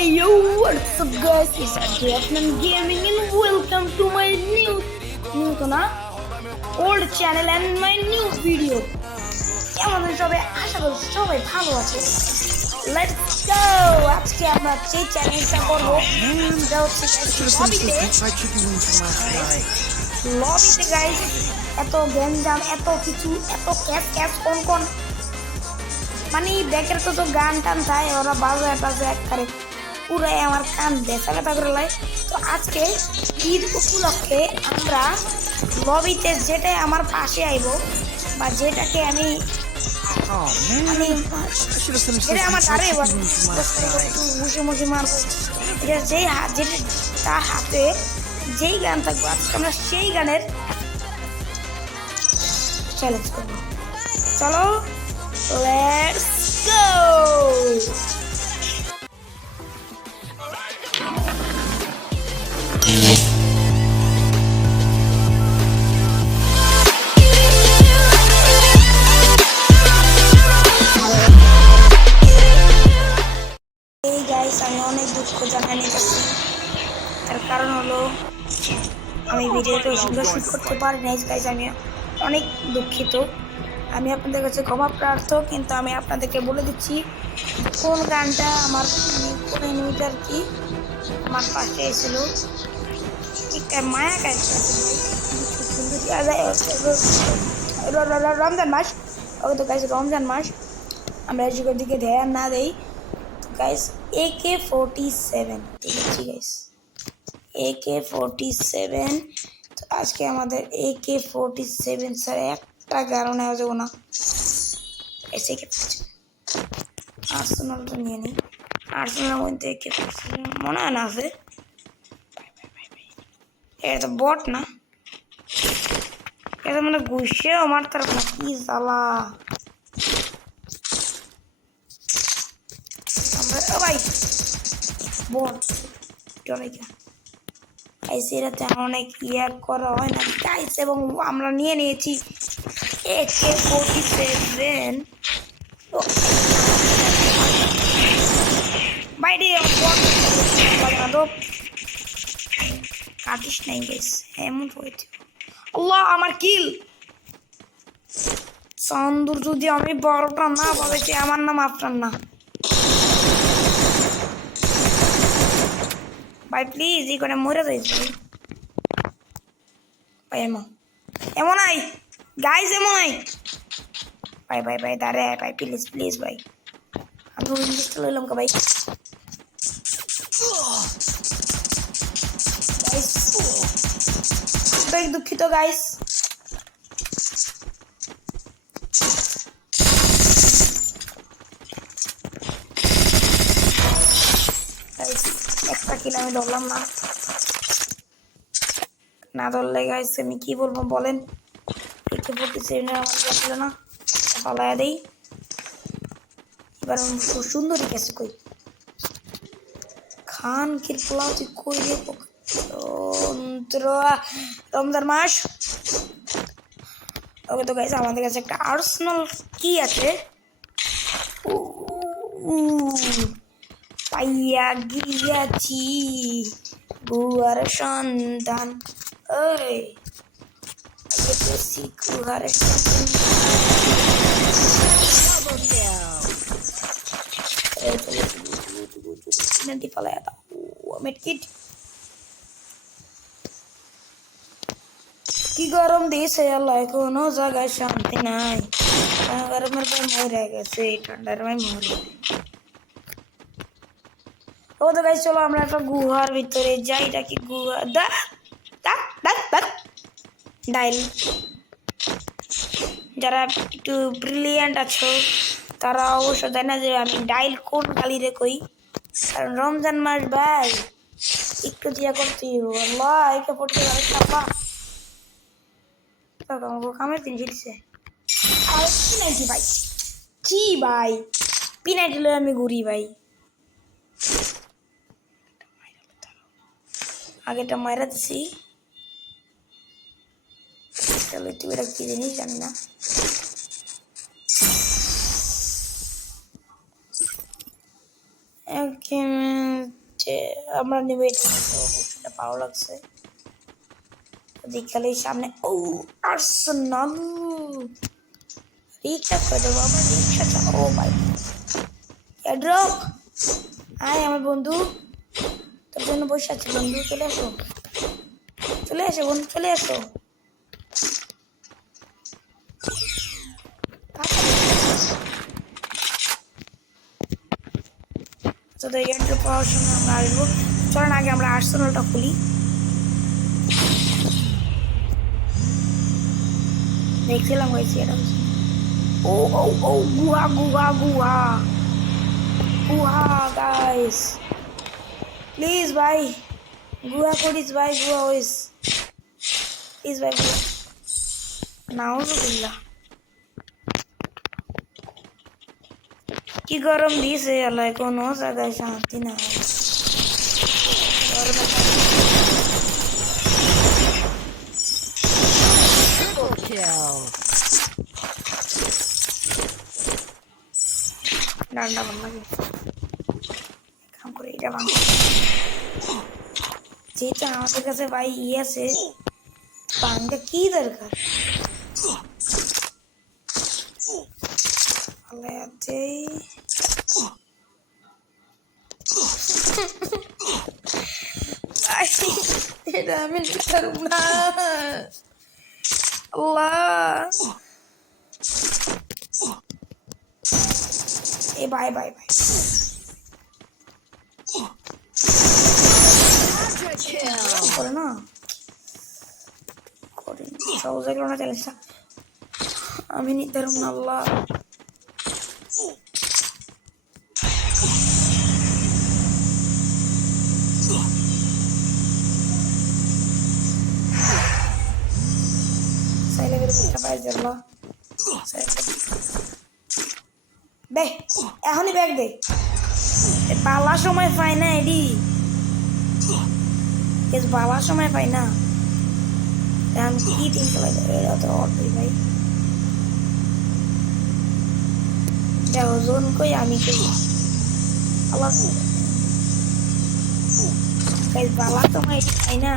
Hey yo, what's up guys? It's Adrian Gaming and welcome to my new to na old channel and my new video. কেমন সবাই আশা করি সবাই ভালো আছে। Let's go! আজকে আমরা যে চ্যালেঞ্জটা করব সেটা হচ্ছে লবিতে গাইস এত গেম জাম এত কিছু এত ক্যাশ কোন মানে ব্যাকের তো গান টান থাকে ওরা বাজে এক করে পুরাই আমার কান দেখা ব্যথা করে লাই। তো আজকে ঈদ উপলক্ষে আমরা লবিতে যেটাই আমার পাশে আইব বা যেটাকে আমি যেটা আমার দাঁড়ে বসে বসে মারবো যেই যেটা তার হাতে যেই গান থাকবো আজকে আমরা সেই গানের চ্যালেঞ্জ করবো। চলো let's go! এই গাইস আমি অনেক দুঃখ জানাই তার কারণ হলো আমি ভিডিওটা সুন্দর শুট করতে পারি নাই গাইস, আমি অনেক দুঃখিত। আমি আপনাদের কাছে ক্ষমা প্রার্থী, কিন্তু আমি আপনাদেরকে বলে দিচ্ছি কোন গানটা আমার কোন এনিমিটার কি আমার পাশে এসেছিল। মায়া রমজান মাস, ওকে তো গাইস রমজান মাস আমরা এই যুগের দিকে ধ্যান না দেই। তো গাইস AK-47 ঠিক আছে গাইস, AK-47। তো আজকে আমাদের AK-47 স্যার একটা কারণে হয়ে যাবো না, এসে আর্সেনালটা নিয়ে নিই। আর্সেনালের মধ্যে AK-47 মনে হয় না আছে, এটা তো বট না, এটা মানে ঘুষেও মারতে পারবো না, কি জ্বালা। ভাই বট এটাতে অনেক ইয়ার করা হয় না গাইস, এবং আমরা নিয়ে নিয়েছি AK-47। বাইরে কাটিস নাই গাইস, এমন হয়েছে। আল্লাহ আমার কিল চান্দুর, যদি আমি বড়টা না বলেছি আমার নাম আপনার না ভাই, প্লিজ এই করে মরে যাইছে ভাই। এমন আই গাইস, এমন আই ভাই দাঁড়ে ভাই, প্লিজ ভাই, আমি লইলাম ভাই। দুঃখিত গাইস, একটা কিল আমি ধরলাম না ধরলে গাইস আমি কি বলবো বলেন। AK-47 আমার না পালায়া দেই এবার। সুন্দরী কেসে কই খান কির পোলাও তুই কই রে রমজান মাস। ওকে তো গাইস আমাদের কাছে একটা আর্সেনাল কি আছে, পাইয়া গিয়াছি গুয়ার সন্ধান, ওই গুহার কি গরম দিয়েছে আল্লাহ, কোনো জায়গায় শান্তি নাই। গরমের ভাই মরে গেছে, ঠান্ডার ভাই মরে। ও তো গাইস চলো আমরা একটা গুহার ভিতরে যাই, এটা কি গুহা ডাইল। যারা একটু ব্রিলিয়ান্ট আছো তারা অবশ্য জানে যে আমি ডাইল কোন কালিরে কই, কারণ রমজান মাস ভাই একটু দিয়া করতে আল্লাহ একে পড়তে পারে চাপা কামের পিন ঝিলছে আর পিনাইটি ভাই, জি ভাই পিনাইটি লয়ে আমি ঘুরি ভাই। আগেটা মাইরা দিছি, চলো তুই এটা কি জিনিস জানি না। আমরা নেবে এটা ভালো লাগছে দেখালে সামনে ও আর্সেনাল রিক্সা করে দেবো আমরা রিক্সা ও ভাই এড্রপ আয় আমার বন্ধু তোর জন্য বসে আছে বন্ধু চলে আসো বন্ধু চলে আসো তো এড্রপ পাওয়ার সময় আমরা আসবো চলেন আগে আমরা আর্সেনালটা খুলি দেখছিলাম হয়েছে এটা ও ও ও গুহা গুহা গুহা গুহা গাইস প্লিজ ভাই গুহা করিস ভাই গুহা হইস প্লিজ ভাই গুহা নাউজুবিল্লাহ কি গরম দিছে আল্লাহ কোনো জায়গায় শান্তি না ডান্ডা ভাল লাগে কাম করে এটা ভাঙ যেটা আমাদের কাছে ভাই আছে ভাঙটা কি দরকার ভালো আছে এটা আমি পারব না আল্লাহ এ বাই বাই বাই করে না করে সহজ হয়ে গেল না চ্যালেঞ্জটা আমি নিতে পারব না আল্লাহ দে এখনই ব্যাগ দে পালা সময় পাই না এডি পালা সময় পাই না এখন কি টিম খেলাই এরা তো অর্ধই ভাই ওজন কই আমি কই আবার পালা সময় এটি পাই না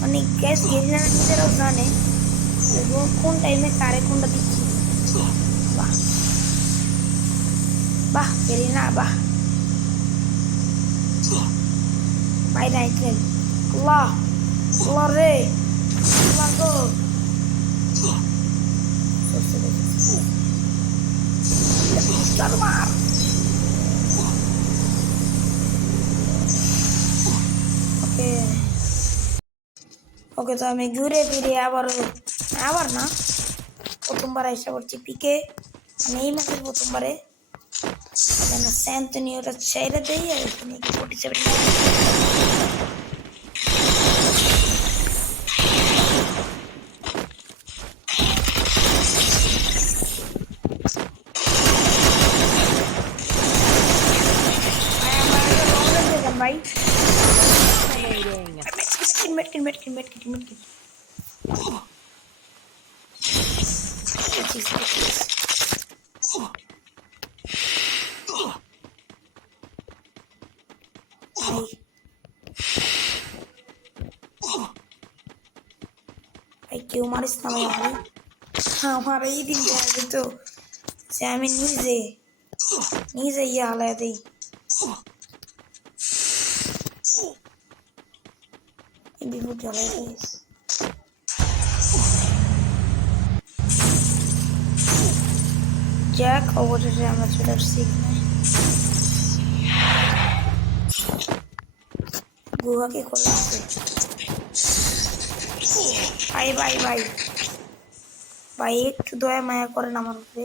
মানে গ্যাস গেরিনা নিজেরাও জানে কোন টাইমে কারে কোনটা দিচ্ছি বাহ বাহ গেরিনা বাহ বাই নাইট্রেন আল্লাহ আল্লাহ রে আল্লাহ গো মার ওকে ওকে তো আমি ঘুরে ফিরে আবার না প্রথমবার এসে পড়ছি পিকে মানে এই মাসের প্রথমবারে স্যান্তনি ওটা ছেড়ে দেই আর এখানে 47 ভাই মেটকিন ভাই কেউ মারিস না ভাই আমার এই দিন যেত সে আমি নিজে ইয়ে হালায় দিই বিপদ জ্বালাই দিস যাক অবশেষে আমরা চলে আসছি গুহাকে খোলা আছে ভাই একটু দয়া মায়া করেন আমার উপরে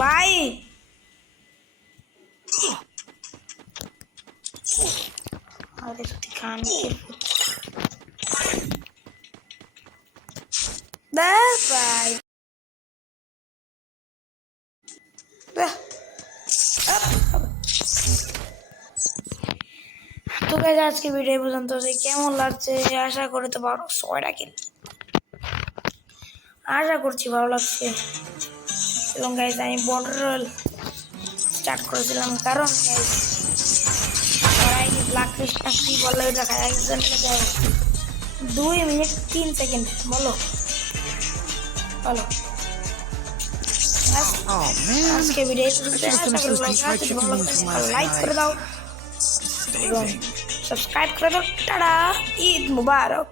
ভাই আরে খান ভাই তো গাইজ আজকে ভিডিও পর্যন্ত কেমন লাগছে আশা করতে পারো 6টা কিল আশা করছি ভালো লাগছে। এবং গাইজ আমি বর্ডার রয়্যাল স্টার্ট করেছিলাম কারণ গাইজ সবাই ব্ল্যাক লিস্টটা কি বলে ওটা একজনকে দেয় 2 মিনিট 3 সেকেন্ড বলো বলো আজকে ভিডিও লাইক করে দাও এবং সাবস্ক্রাইব করে দাও। টাটা, ঈদ মুবারক।